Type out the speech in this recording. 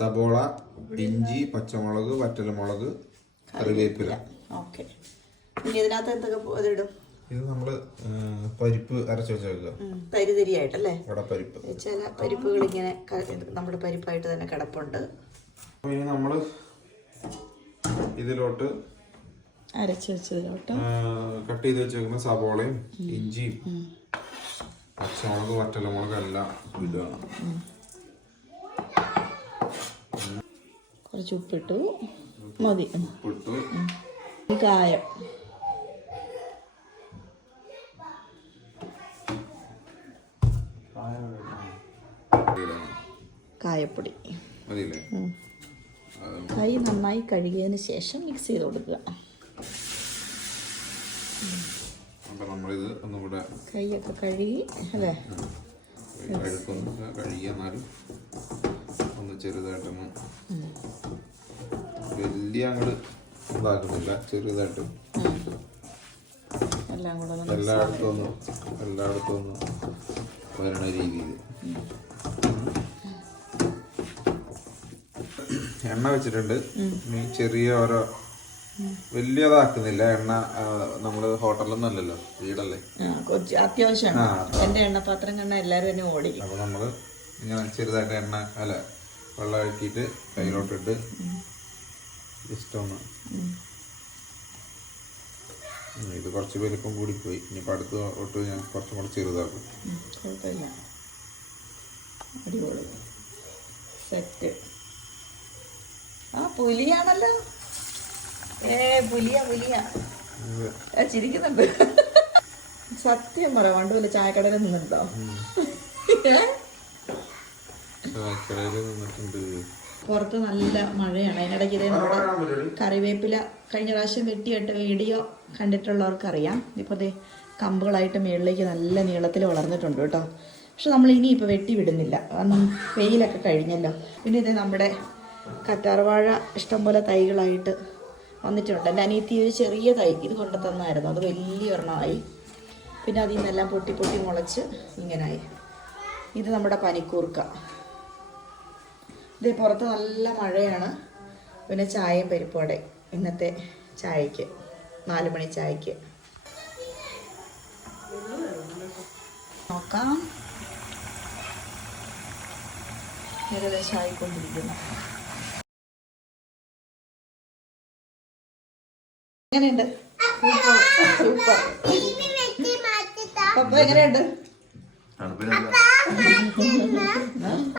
സബോള ഇഞ്ചി പച്ചമുളക് വറ്റൽമുളക് കറിവേപ്പില. ഓക്കെ. ഇനി ഇതിനകത്ത് എന്തൊക്കെ ഇതിടും? ഇത് നമ്മൾ പരിപ്പ് അരച്ചു വെച്ചേക്കുക. തരിതരിയായിട്ടല്ലേ? വടപ്പരിപ്പ്. ചില പരിപ്പുകൾ ഇങ്ങനെ നമ്മുടെ പരിപ്പായിട്ട് തന്നെ കിടപ്പുണ്ട്. ഇനി നമ്മൾ ഇതിലോട്ട് അരച്ച് വെച്ചതിലോട്ട്. കട്ട് ചെയ്ത് വെച്ചേക്കുന്ന സബോളയും ഇഞ്ചിയും പച്ചമുളക് വറ്റലമുളക് എല്ലാം ഇടുക. കുറച്ച് ഉപ്പിട്ടു. മതി. കായം. കായപ്പൊടി. കൈ നന്നായി കഴുകിയതിന് ശേഷം മിക്സ് ചെയ്ത് കൊടുക്കുക. കൈയൊക്കെ കഴുകി അല്ലേ? കഴുകി എന്നാലും ഒന്ന് ചെറുതായിട്ടൊന്ന് അങ്ങോട്ട് ഇതാക്കുന്നില്ല. ചെറിയതായിട്ട്. എല്ലായിടത്തും ഒന്ന് എല്ലായിടത്തും ഒന്ന് വരണ രീതിയിൽ എണ്ണ വെച്ചിട്ടുണ്ട്. ഇനി ചെറിയ ഓരോ വലിയതാക്കുന്നില്ല. എണ്ണ നമ്മൾ ഹോട്ടലൊന്നും അല്ലല്ലോ വീടല്ലേ? അത്യാവശ്യമാണ് എന്റെ എണ്ണപാത്രം കണ്ട എല്ലാവരും എന്നെ ഓടി. അപ്പൊ നമ്മൾ ഇങ്ങനെ ചെറുതായിട്ട് എണ്ണ അല്ല വെള്ളം ഇട്ടിട്ട് കയ്യിലോട്ടിട്ട് ഉം, ഇത് കുറച്ച് വലിപ്പം കൂടിപ്പോയി. ഇനിയിപ്പോൾ അടുത്ത തൊട്ട് ഞാൻ കുറച്ചും കൂടെ ചെറുതാക്കും. കുഴപ്പമില്ല. അടിപൊളി. സെറ്റ്. ആ പുലിയാണല്ലോ. ഏ പുലിയ പുലിയ. ചിരിക്കുന്നുണ്ട്. സത്യം പറ പണ്ട് വല്ല ചായക്കടയിൽ നിന്നിട്ടോ ചായക്കടയിൽ നിന്നിട്ടുണ്ട്. പുറത്ത് നല്ല മഴയാണ്. അതിനിടയ്ക്ക് ഇതേ നമ്മുടെ കറിവേപ്പില കഴിഞ്ഞ പ്രാവശ്യം വെട്ടിയിട്ട് വീഡിയോ കണ്ടിട്ടുള്ളവർക്കറിയാം. ഇപ്പോൾ ദേ കമ്പുകളായിട്ട് മുകളിലേക്ക് നല്ല നീളത്തിൽ വളർന്നിട്ടുണ്ട് കേട്ടോ. പക്ഷെ നമ്മൾ ഇനിയിപ്പോൾ വെട്ടി വിടുന്നില്ല. കാരണം വെയിലൊക്കെ കഴിഞ്ഞല്ലോ. പിന്നെ ഇത് നമ്മുടെ കറ്റാർവാഴ ഇഷ്ടംപോലെ തൈകളായിട്ട് വന്നിട്ടുണ്ട്. എന്റെ അനിയത്തി ഒരു ചെറിയ തൈ ഇത് കൊണ്ടു തന്നായിരുന്നു. അത് വലിയ ഒരെണ്ണമായി പിന്നെ അതിൽ നിന്നെല്ലാം പൊട്ടി പൊട്ടി മുളച്ച് ഇങ്ങനായി. ഇത് നമ്മുടെ പനിക്കൂർക്ക. ഇത് പുറത്ത് നല്ല മഴയാണ് പിന്നെ ചായയും പരിപ്പോടെ ഇന്നത്തെ ചായക്ക് നാല് മണി ചായക്ക് നോക്കാം ഏകദേശം ആയിക്കൊണ്ടിരിക്കുന്നു എങ്ങനെയുണ്ട് സൂപ്പർ പപ്പ എങ്ങനെയുണ്ട്